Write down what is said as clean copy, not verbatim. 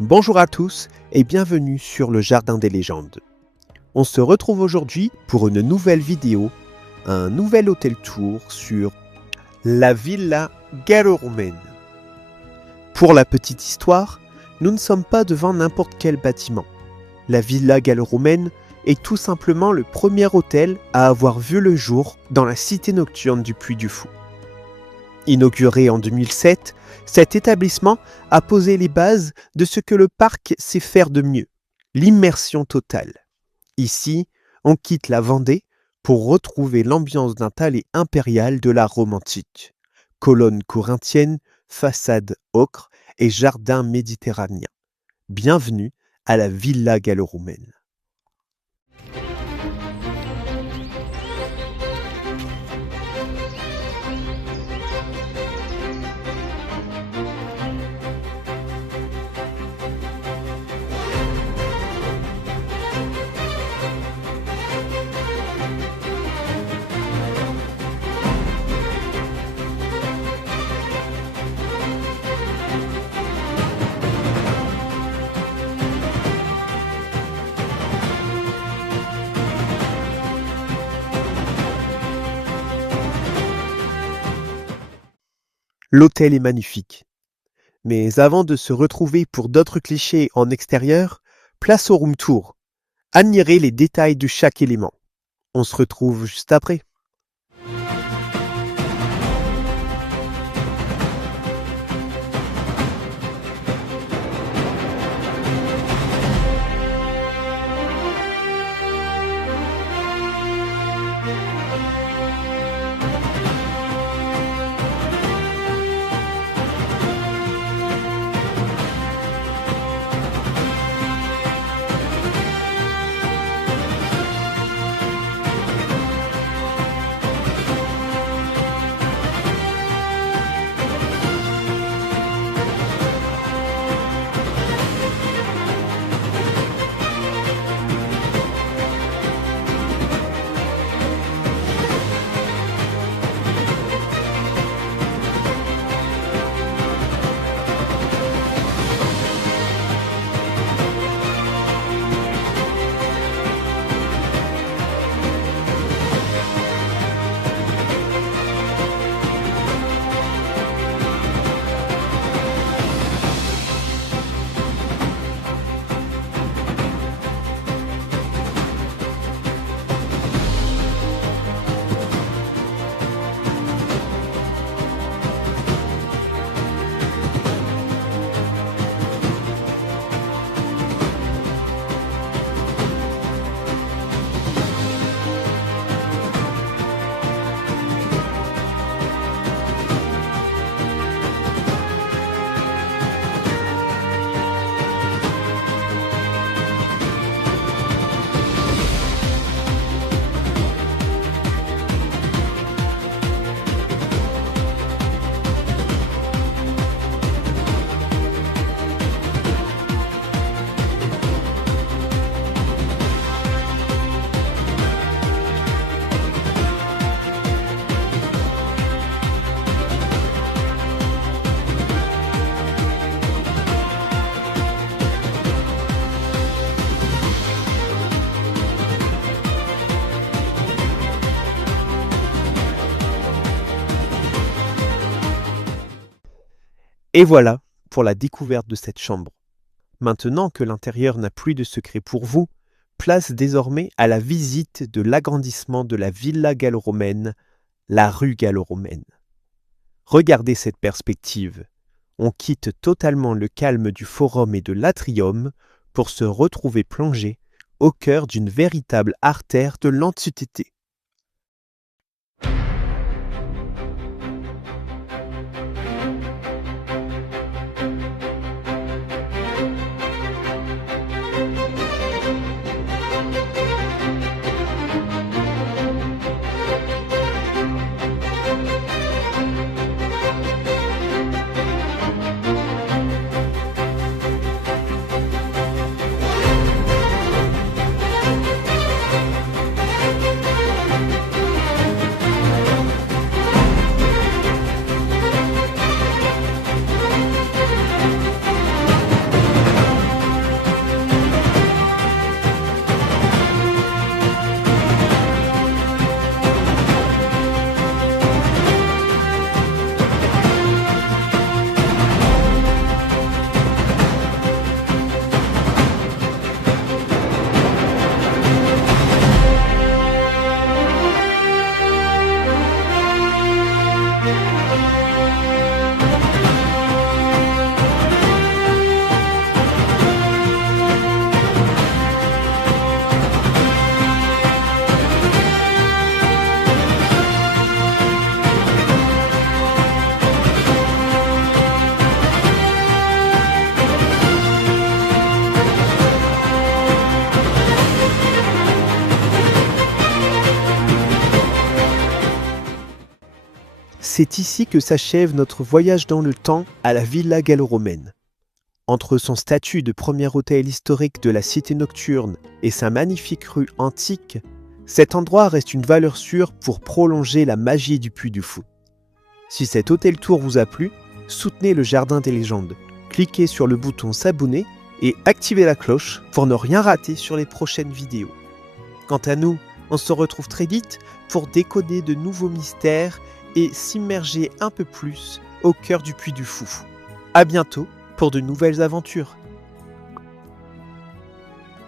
Bonjour à tous et bienvenue sur le Jardin des légendes. On se retrouve aujourd'hui pour une nouvelle vidéo, un nouvel hôtel tour sur la Villa gallo-romaine. Pour la petite histoire, nous ne sommes pas devant n'importe quel bâtiment. La Villa gallo-romaine est tout simplement le premier hôtel à avoir vu le jour dans la cité nocturne du Puy-du-Fou. Inauguré en 2007, cet établissement a posé les bases de ce que le parc sait faire de mieux, l'immersion totale. Ici, on quitte la Vendée pour retrouver l'ambiance d'un palais impérial de l'art romantique. Colonnes corinthiennes, façades ocre et jardins méditerranéens. Bienvenue à la Villa gallo-romaine. L'hôtel est magnifique. Mais avant de se retrouver pour d'autres clichés en extérieur, place au room tour. Admirez les détails de chaque élément. On se retrouve juste après. Et voilà pour la découverte de cette chambre. Maintenant que l'intérieur n'a plus de secret pour vous, place désormais à la visite de l'agrandissement de la Villa gallo-romaine, la rue gallo-romaine. Regardez cette perspective. On quitte totalement le calme du forum et de l'atrium pour se retrouver plongé au cœur d'une véritable artère de l'Antiquité. C'est ici que s'achève notre voyage dans le temps à la Villa gallo-romaine. Entre son statut de premier hôtel historique de la cité nocturne et sa magnifique rue antique, cet endroit reste une valeur sûre pour prolonger la magie du Puy du Fou. Si cet hôtel tour vous a plu, soutenez le Jardin des légendes. Cliquez sur le bouton s'abonner et activez la cloche pour ne rien rater sur les prochaines vidéos. Quant à nous, on se retrouve très vite pour décoder de nouveaux mystères et s'immerger un peu plus au cœur du Puy du Fou. À bientôt pour de nouvelles aventures.